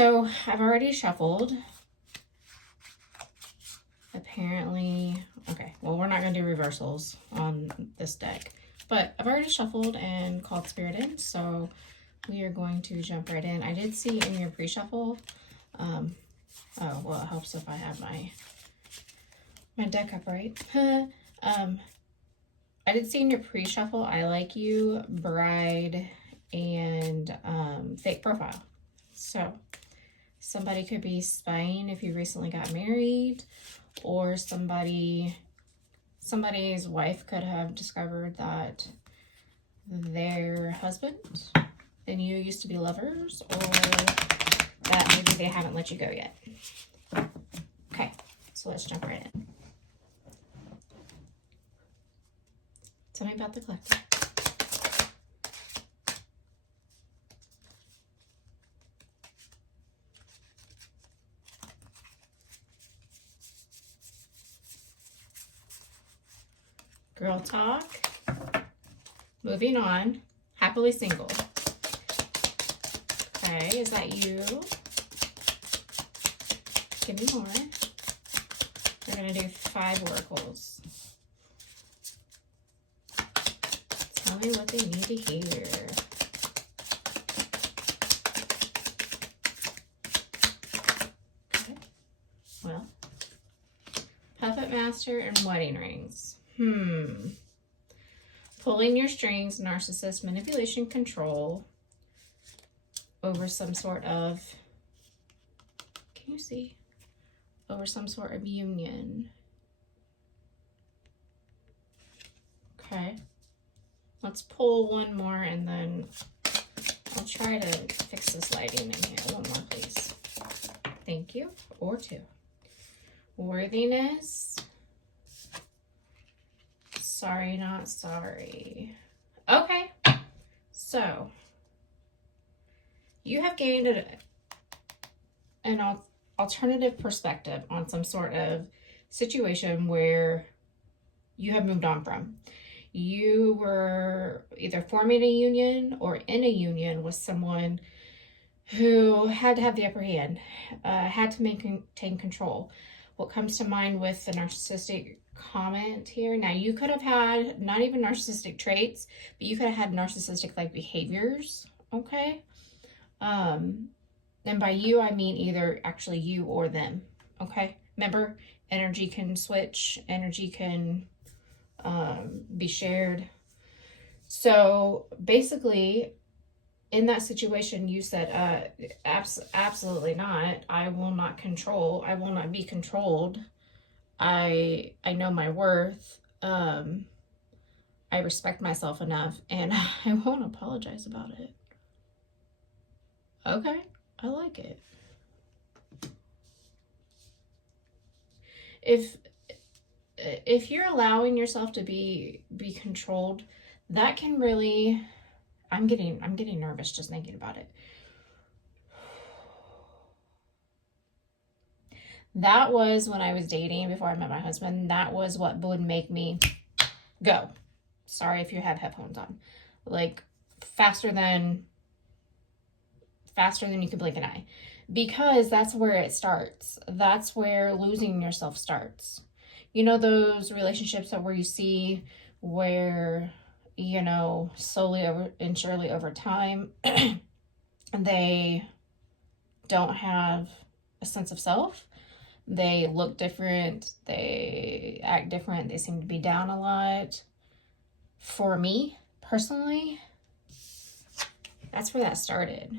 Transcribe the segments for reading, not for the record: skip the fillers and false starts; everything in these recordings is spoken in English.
So I've already shuffled. Apparently, okay, well, we're not going to do reversals on this deck. But I've already shuffled and called Spirit in, so we are going to jump right in. I did see in your pre-shuffle, oh, well, it helps if I have my deck upright. I did see in your pre-shuffle, I like you, bride, and fake profile. So somebody could be spying if you recently got married, or somebody's wife could have discovered that their husband and you used to be lovers, or that maybe they haven't let you go yet. Okay, so let's jump right in. Tell me about the collector. Girl talk. Moving on. Happily single. Okay, is that you? Give me more. We're going to do 5 oracles. Tell me what they need to hear. Okay. Well, Puppet Master and Wedding Rings. Pulling your strings, narcissist, manipulation, control over some sort of, can you see? Over some sort of union. Okay. Let's pull one more and then I'll try to fix this lighting in here. One more, please. Thank you. Or 2. Worthiness. Sorry, not sorry. Okay. So, you have gained an alternative perspective on some sort of situation where you have moved on from. You were either forming a union or in a union with someone who had to have the upper hand, had to maintain control. What comes to mind with the narcissistic comment here, now you could have had not even narcissistic traits, but you could have had narcissistic like behaviors, okay? And by you, I mean either actually you or them, okay? Remember, energy can switch, energy can be shared. So basically, in that situation, you said, absolutely not. I will not control. I will not be controlled. I know my worth. I respect myself enough, and I won't apologize about it. Okay, I like it. If you're allowing yourself to be controlled, that can really, I'm getting nervous just thinking about it. That was when I was dating before I met my husband. That was what would make me go. Sorry if you have headphones on. Like faster than you can blink an eye. Because that's where it starts. That's where losing yourself starts. You know those relationships that where you see where, you know, slowly and surely over time, they don't have a sense of self. They look different. They act different. They seem to be down a lot. For me, personally, that's where that started.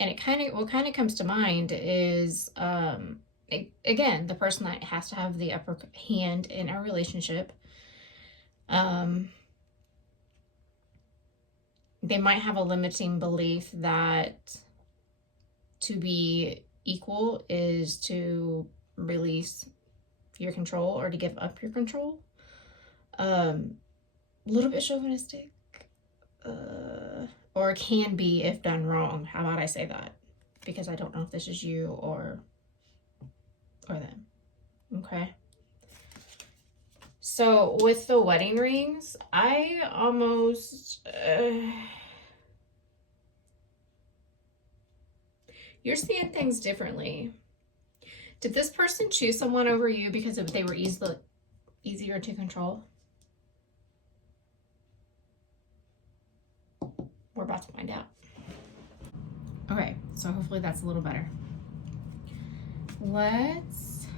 And what kind of comes to mind is, again, the person that has to have the upper hand in a relationship. They might have a limiting belief that to be equal is to release your control or to give up your control. A little bit chauvinistic. Or can be if done wrong. How about I say that? Because I don't know if this is you or them. Okay. So with the wedding rings, I almost You're seeing things differently. Did this person choose someone over you because they were easier to control? We're about to find out. Okay, so hopefully that's a little better. Let's...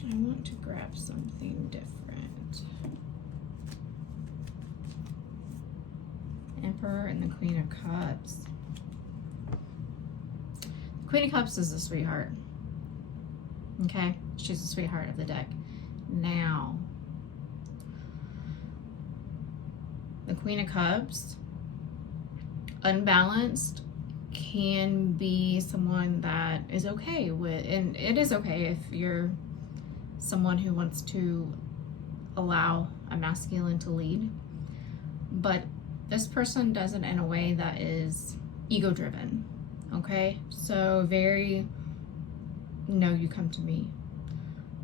I want to grab something different. Emperor and the Queen of Cups. The Queen of Cups is a sweetheart. Okay? She's the sweetheart of the deck. Now, the Queen of Cups, unbalanced, can be someone that is okay with, and it is okay if you're someone who wants to allow a masculine to lead, but this person does it in a way that is ego driven. Okay, so very, no, you come to me.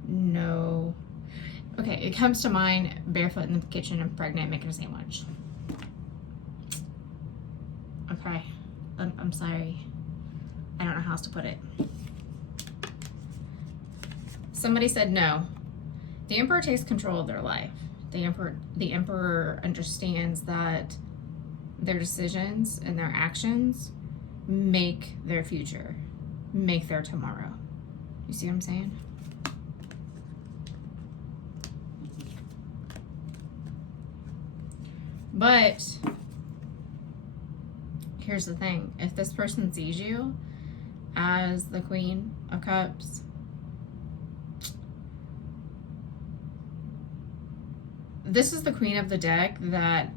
No. Okay, it comes to mind barefoot in the kitchen and pregnant making a sandwich. Okay, I'm sorry. I don't know how else to put it. Somebody said no. The Emperor takes control of their life. The Emperor understands that their decisions and their actions make their future, make their tomorrow. You see what I'm saying? But here's the thing. If this person sees you as the Queen of Cups, this is the queen of the deck that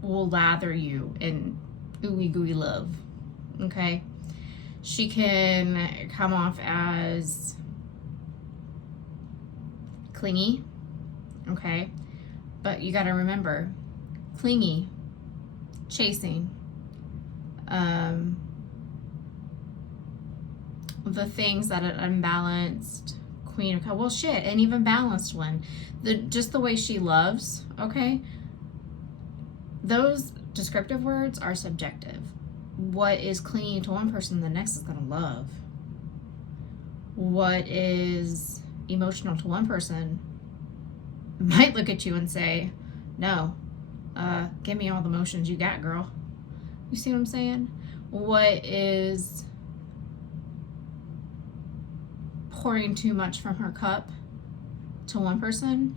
will lather you in ooey gooey love. Okay? She can come off as clingy. Okay? But you got to remember, clingy, chasing, the things that an unbalanced Queen of Cups, well, shit, an even balanced one, just the way she loves, okay? Those descriptive words are subjective. What is clinging to one person, the next is going to love. What is emotional to one person might look at you and say, no, give me all the emotions you got, girl. You see what I'm saying? What is pouring too much from her cup to one person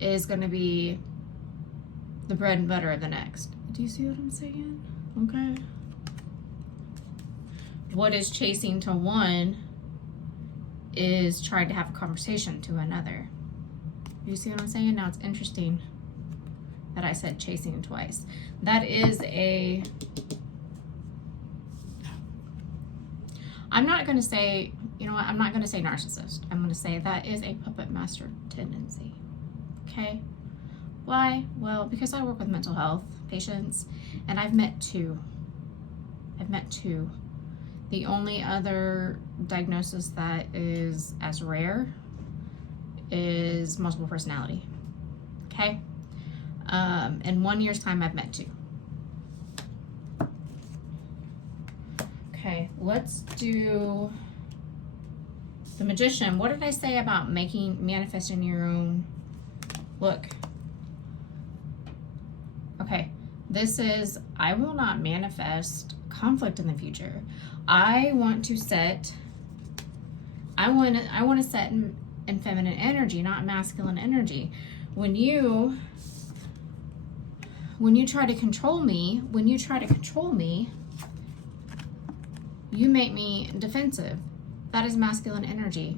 is going to be the bread and butter of the next. Do you see what I'm saying? Okay. What is chasing to one is trying to have a conversation to another. You see what I'm saying? Now it's interesting that I said chasing twice. That is I'm not going to say, you know what? I'm not going to say narcissist. I'm going to say that is a puppet master tendency. Okay? Why? Well, because I work with mental health patients, and I've met two. The only other diagnosis that is as rare is multiple personality. Okay? In 1 year's time, I've met two. Okay, let's do the Magician. What did I say about manifesting your own look? Okay, this is, I will not manifest conflict in the future. I want to set in feminine energy, not masculine energy. When you try to control me, you make me defensive. That is masculine energy.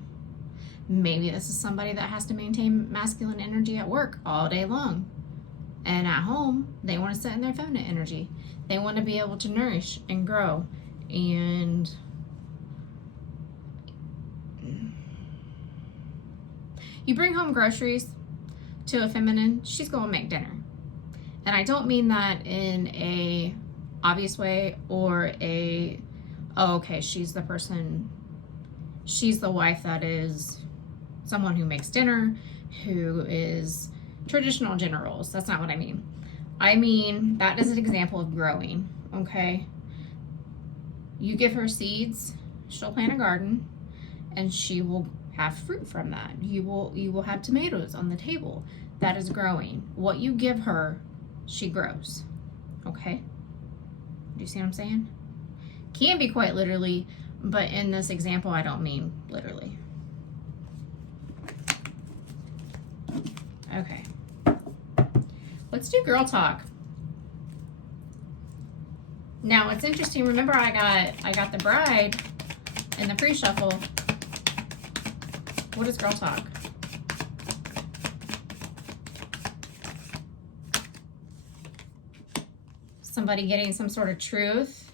Maybe this is somebody that has to maintain masculine energy at work all day long. And at home, they want to sit in their feminine energy. They want to be able to nourish and grow. And you bring home groceries to a feminine, she's going to make dinner. And I don't mean that in a obvious way or a, oh, okay, she's the person, she's the wife that is someone who makes dinner, who is traditional gender roles. That's not what I mean. I mean, that is an example of growing, okay? You give her seeds, she'll plant a garden, and she will have fruit from that. You will have tomatoes on the table. That is growing. What you give her, she grows. Okay? Do you see what I'm saying? Can be quite literally, but in this example, I don't mean literally. Okay. Let's do girl talk. Now it's interesting. Remember, I got the bride in the pre-shuffle. What is girl talk? Somebody getting some sort of truth.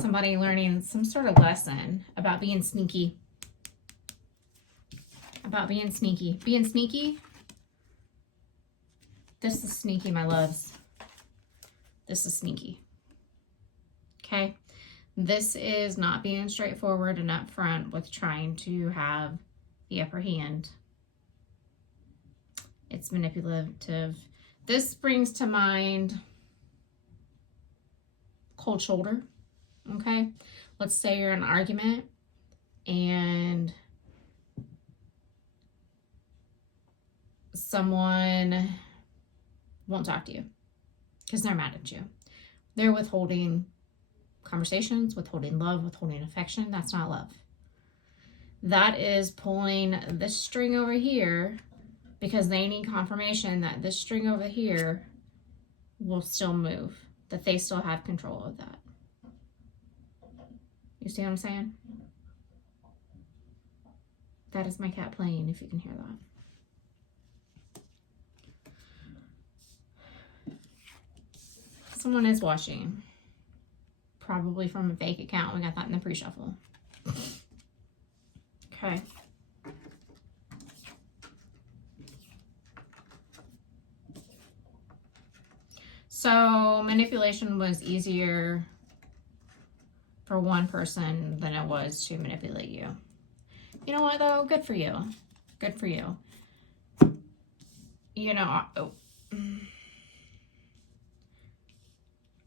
Somebody learning some sort of lesson about being sneaky. About being sneaky. Being sneaky. This is sneaky, my loves. This is sneaky. Okay? This is not being straightforward and upfront with trying to have the upper hand. It's manipulative. This brings to mind cold shoulder. Okay? Let's say you're in an argument and someone won't talk to you because they're mad at you. They're withholding conversations, withholding love, withholding affection. That's not love. That is pulling this string over here because they need confirmation that this string over here will still move, that they still have control of that. You see what I'm saying? That is my cat playing, if you can hear that. Someone is watching. Probably from a fake account. We got that in the pre-shuffle. Okay. So manipulation was easier for one person than it was to manipulate you. You know what though? Good for you. Good for you. You know,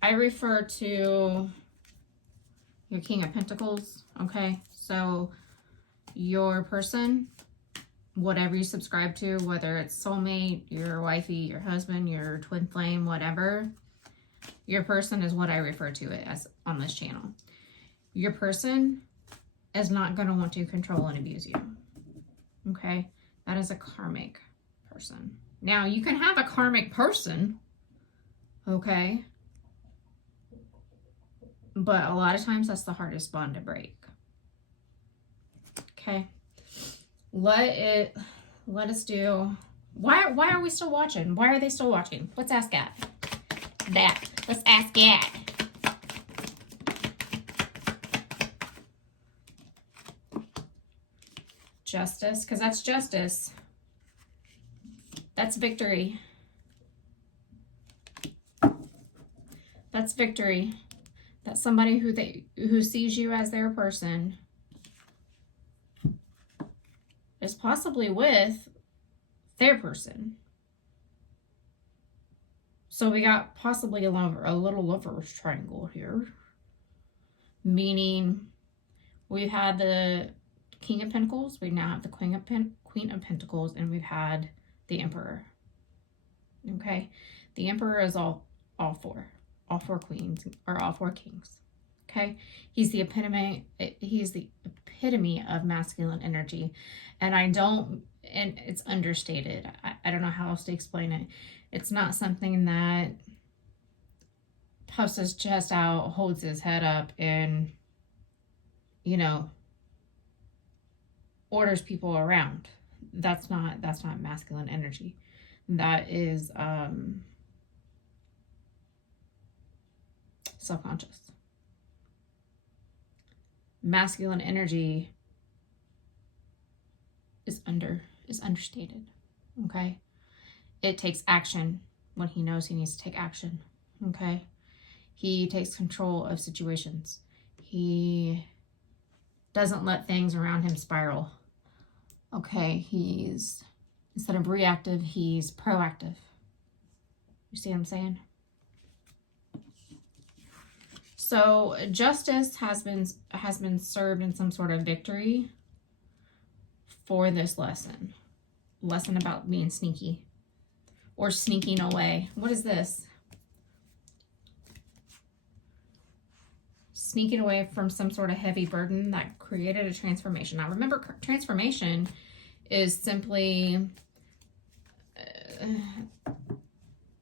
I refer to your King of Pentacles, okay? So your person, whatever you subscribe to, whether it's soulmate, your wifey, your husband, your twin flame, whatever, your person is what I refer to it as on this channel. Your person is not going to want to control and abuse you, okay? That is a karmic person. Now, you can have a karmic person, okay? But a lot of times that's the hardest bond to break. Okay. Let us do, why are we still watching? Why are they still watching? Let's ask Gat. Let's ask Gat. Justice, because that's justice. That's victory. That's victory. That's somebody who sees you as their person is possibly with their person. So we got possibly a little lover's triangle here. Meaning we've had the King of Pentacles, we now have the Queen of Pentacles, and we've had the Emperor. Okay? The Emperor is all four queens, or all four kings. Okay? He's the epitome of masculine energy. And it's understated. I don't know how else to explain it. It's not something that puffs his chest out, holds his head up, and, you know, orders people around. That's not masculine energy. That is self-conscious. Masculine energy is understated. Okay? It takes action when he knows he needs to take action. Okay? He takes control of situations. He doesn't let things around him spiral. Okay, he's, instead of reactive, he's proactive. You see what I'm saying? So justice has been served in some sort of victory for this lesson. Lesson about being sneaky or sneaking away. What is this? Sneaking away from some sort of heavy burden that created a transformation. Now remember, transformation is simply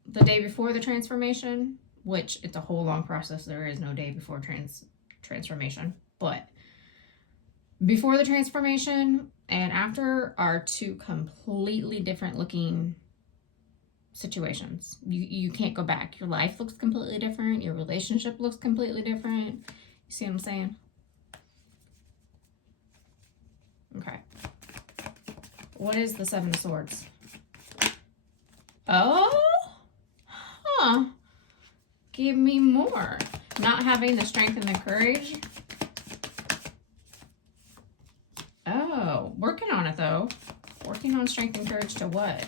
the day before the transformation, which it's a whole long process. There is no day before transformation, but before the transformation and after are two completely different looking situations. You can't go back. Your life looks completely different. Your relationship looks completely different. You see what I'm saying? Okay. What is the Seven of Swords? Oh, huh. Give me more. Not having the strength and the courage. Oh, working on it though. Working on strength and courage to what?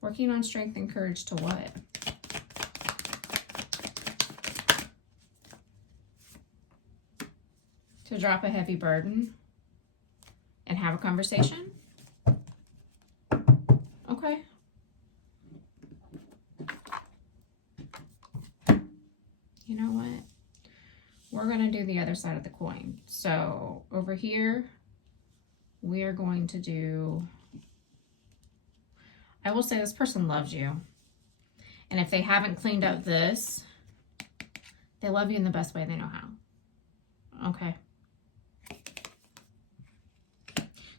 Working on strength and courage to what? To drop a heavy burden and have a conversation? Okay. You know what? We're going to do the other side of the coin. So over here, we are going to do, I will say this person loves you. And if they haven't cleaned up this, they love you in the best way they know how. Okay.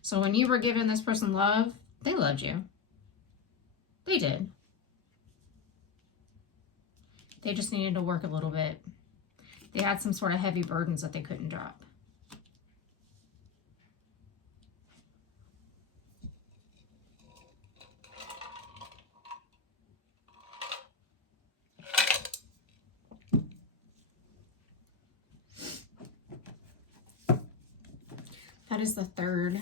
So when you were giving this person love, they loved you. They did. They just needed to work a little bit. They had some sort of heavy burdens that they couldn't drop. That is the third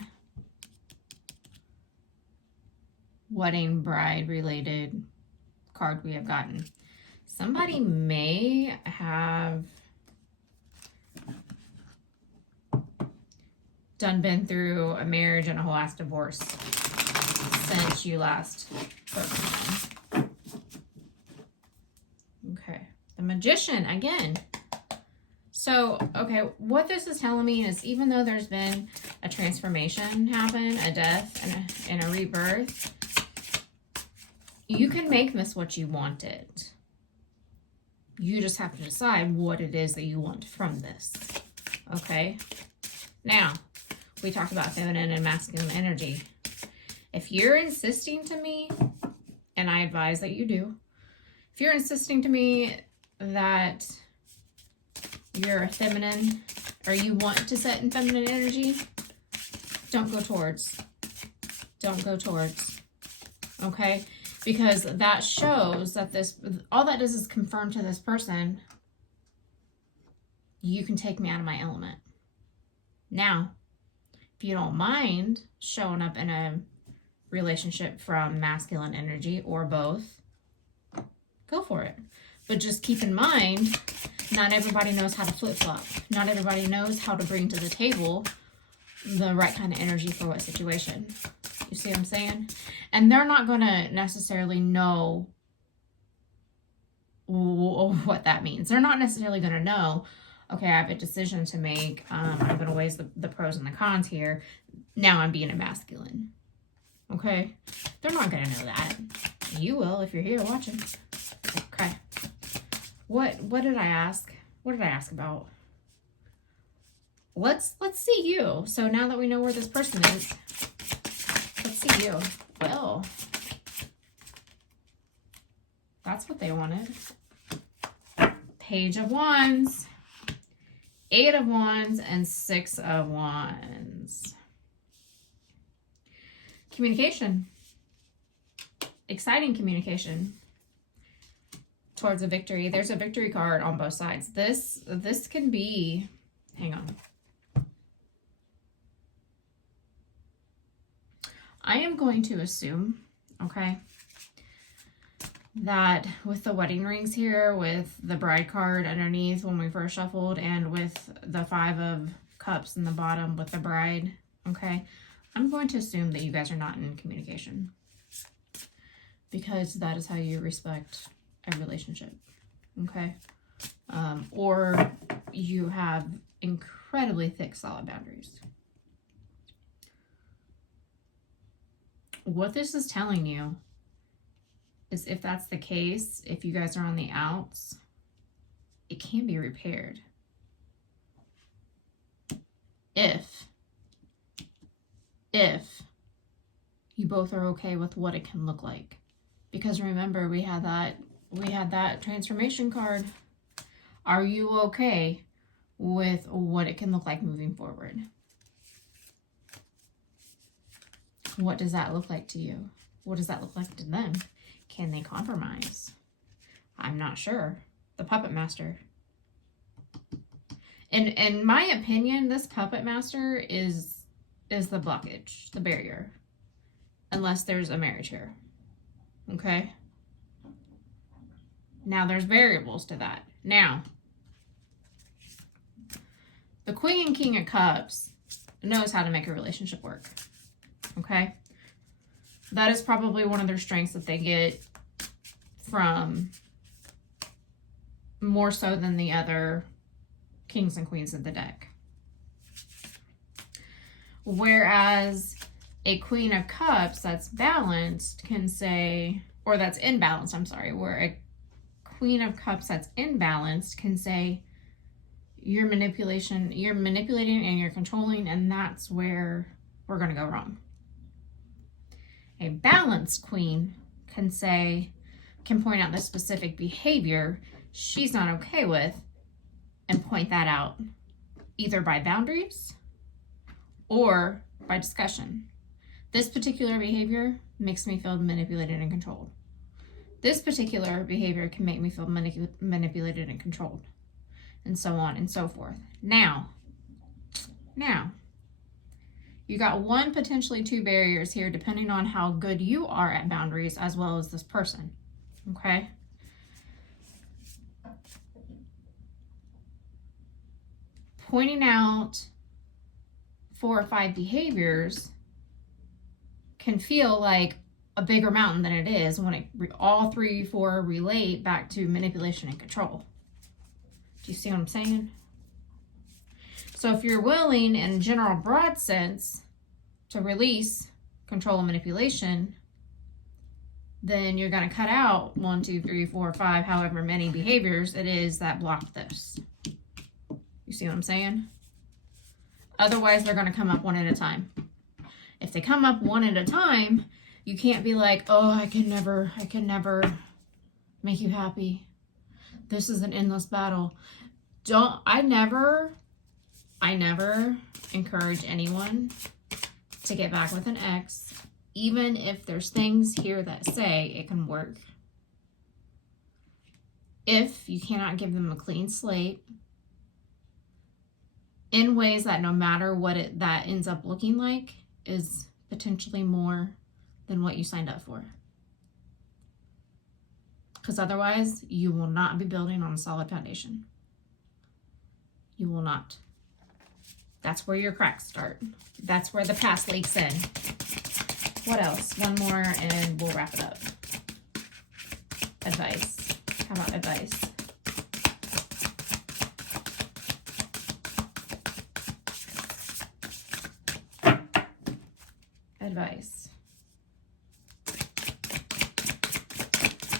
wedding bride related card we have gotten. Somebody may have been through a marriage and a whole ass divorce since you last spoke to them. Okay. The Magician again. So, okay, what this is telling me is even though there's been a transformation happen, a death, and a rebirth, you can make this what you wanted. You just have to decide what it is that you want from this. Okay? Now, we talked about feminine and masculine energy. If you're insisting to me, and I advise that you do, if you're insisting to me that you're a feminine, or you want to set in feminine energy, don't go towards. Don't go towards. Okay? Because that shows that this, all that does is confirm to this person, you can take me out of my element. Now, if you don't mind showing up in a relationship from masculine energy or both, go for it. But just keep in mind, not everybody knows how to flip-flop. Not everybody knows how to bring to the table the right kind of energy for what situation. You see what I'm saying? And they're not going to necessarily know what that means. They're not necessarily going to know, okay, I have a decision to make. I'm going to weigh the pros and the cons here. Now I'm being a masculine. Okay? They're not going to know that. You will if you're here watching. Okay. What did I ask? What did I ask about? Let's see you. So now that we know where this person is, let's see you. Well, that's what they wanted. Page of Wands, 8 of Wands, and 6 of Wands. Communication. Exciting communication. towards a victory. There's a victory card on both sides. This can be, hang on. I am going to assume, okay, that with the wedding rings here, with the bride card underneath when we first shuffled, and with the 5 of Cups in the bottom with the bride, okay, I'm going to assume that you guys are not in communication, because that is how you respect a relationship, okay? Or you have incredibly thick, solid boundaries. What this is telling you is, if that's the case, if you guys are on the outs, it can be repaired. If you both are okay with what it can look like. Because remember, we had that transformation card. Are you okay with what it can look like moving forward? What does that look like to you? What does that look like to them? Can they compromise? I'm not sure. The Puppet Master. In my opinion, this Puppet Master is the blockage, the barrier. Unless there's a marriage here. Okay? Now, there's variables to that. Now, the Queen and King of Cups knows how to make a relationship work. Okay? That is probably one of their strengths that they get from, more so than the other kings and queens of the deck. Whereas a Queen of Cups that's balanced can say, or that's imbalanced, I'm sorry, where a Queen of Cups that's imbalanced can say, you're manipulating and you're controlling, and that's where we're going to go wrong. A balanced queen can point out the specific behavior she's not okay with and point that out either by boundaries or by discussion. This particular behavior makes me feel manipulated and controlled. This particular behavior can make me feel manipulated and controlled, and so on and so forth. Now, you got 1, potentially 2 barriers here, depending on how good you are at boundaries as well as this person, okay? Pointing out 4 or 5 behaviors can feel like a bigger mountain than it is when all 3, 4 relate back to manipulation and control. Do you see what I'm saying? So if you're willing, in a general broad sense, to release control and manipulation, then you're going to cut out 1, 2, 3, 4, 5, however many behaviors it is that block this. You see what I'm saying? Otherwise, they're going to come up one at a time. If they come up one at a time, you can't be like, oh, I can never make you happy. This is an endless battle. I never encourage anyone to get back with an ex, even if there's things here that say it can work. If you cannot give them a clean slate, in ways that no matter what that ends up looking like is potentially more than what you signed up for. Because otherwise, you will not be building on a solid foundation. You will not. That's where your cracks start. That's where the past leaks in. What else? One more and we'll wrap it up. Advice. How about advice? Advice.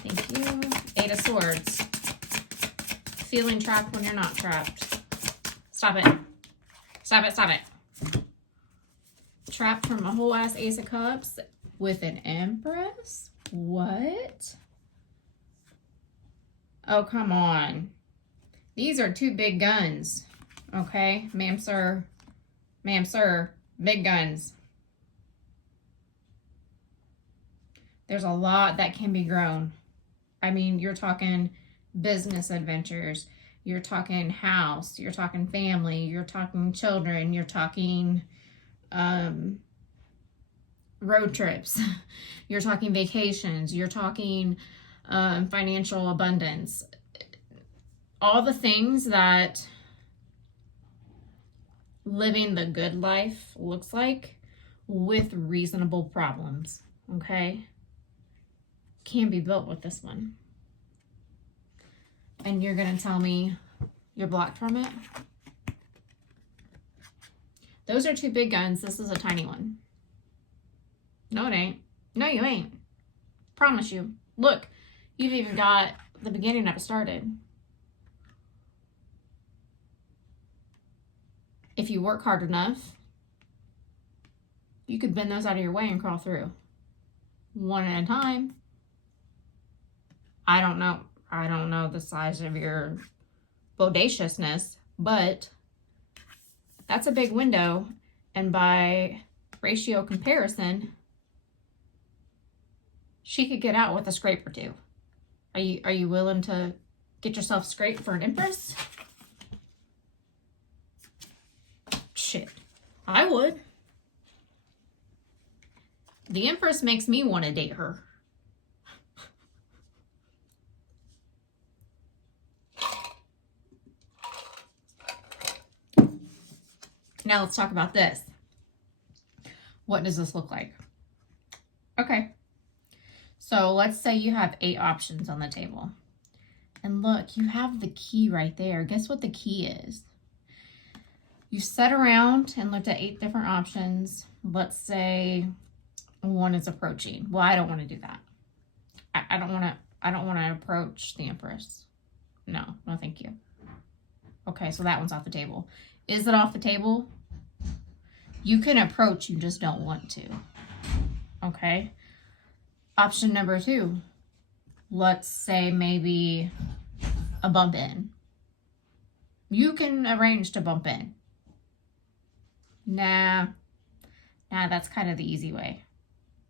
Thank you. 8 of Swords. Feeling trapped when you're not trapped. Stop it. Stop it, stop it. Trapped from a whole ass Ace of Cups with an Empress? What? Oh, come on. These are 2 big guns. Okay, ma'am, sir. Ma'am, sir. Big guns. There's a lot that can be grown. I mean, you're talking business adventures, you're talking house, you're talking family, you're talking children, you're talking road trips, you're talking vacations, you're talking financial abundance, all the things that living the good life looks like with reasonable problems, okay? Can be built with this one. And you're gonna tell me you're blocked from it? Those are two big guns. This is a tiny one. No, it ain't. No, you ain't. Promise you. Look, you've even got the beginning of it started. If you work hard enough, you could bend those out of your way and crawl through. One at a time. I don't know the size of your bodaciousness, but that's a big window. And by ratio comparison, she could get out with a scrape or two. Are you willing to get yourself scraped for an Empress? Shit, I would. The Empress makes me want to date her. Now let's talk about this. What does this look like? Okay. So let's say you have 8 options on the table. And look, you have the key right there. Guess what the key is? You sat around and looked at 8 different options. Let's say one is approaching. Well, I don't want to do that. I don't want to approach the Empress. No, thank you. Okay, so that one's off the table. Is it off the table? You can approach, you just don't want to. Okay. Option number 2. Let's say maybe a bump in. You can arrange to bump in. Nah, that's kind of the easy way.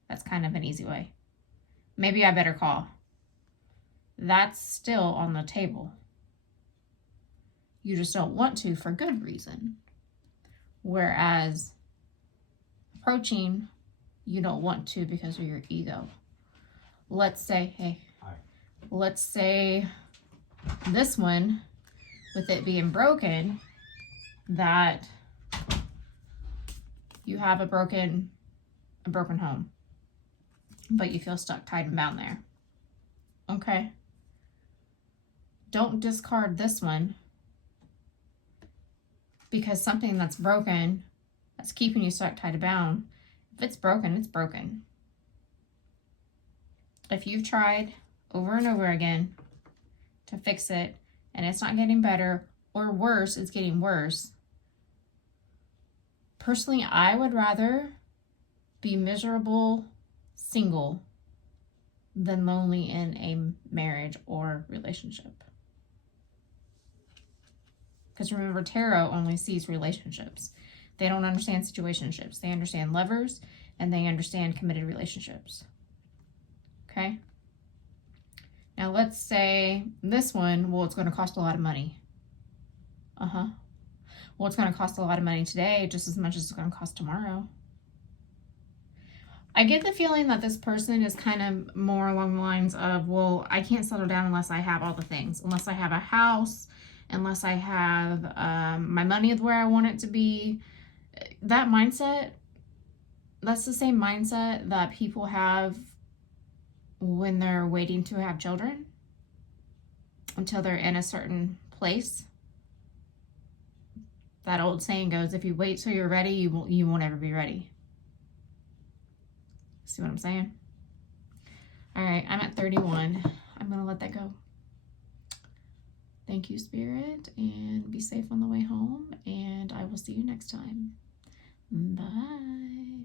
That's kind of an easy way. Maybe I better call. That's still on the table. You just don't want to for good reason. Whereas approaching, you don't want to because of your ego. Let's say, hey, hi. Let's say this one, with it being broken, that you have a broken home, but you feel stuck, tied, and bound there. Okay. Don't discard this one because something that's broken, that's keeping you stuck, tied, and bound, if it's broken, it's broken. If you've tried over and over again to fix it and it's not getting better, or worse, it's getting worse, personally, I would rather be miserable single than lonely in a marriage or relationship. Because remember, tarot only sees relationships. They don't understand situationships. They understand lovers and they understand committed relationships. Okay? Now let's say this one, well, it's going to cost a lot of money. Well, it's going to cost a lot of money today just as much as it's going to cost tomorrow. I get the feeling that this person is kind of more along the lines of, well, I can't settle down unless I have all the things. Unless I have a house, unless I have my money is where I want it to be. That mindset, that's the same mindset that people have when they're waiting to have children until they're in a certain place. That old saying goes, if you wait till you're ready, you won't ever be ready. See what I'm saying? All right, I'm at 31. I'm going to let that go. Thank you, Spirit, and be safe on the way home, and I will see you next time. Bye.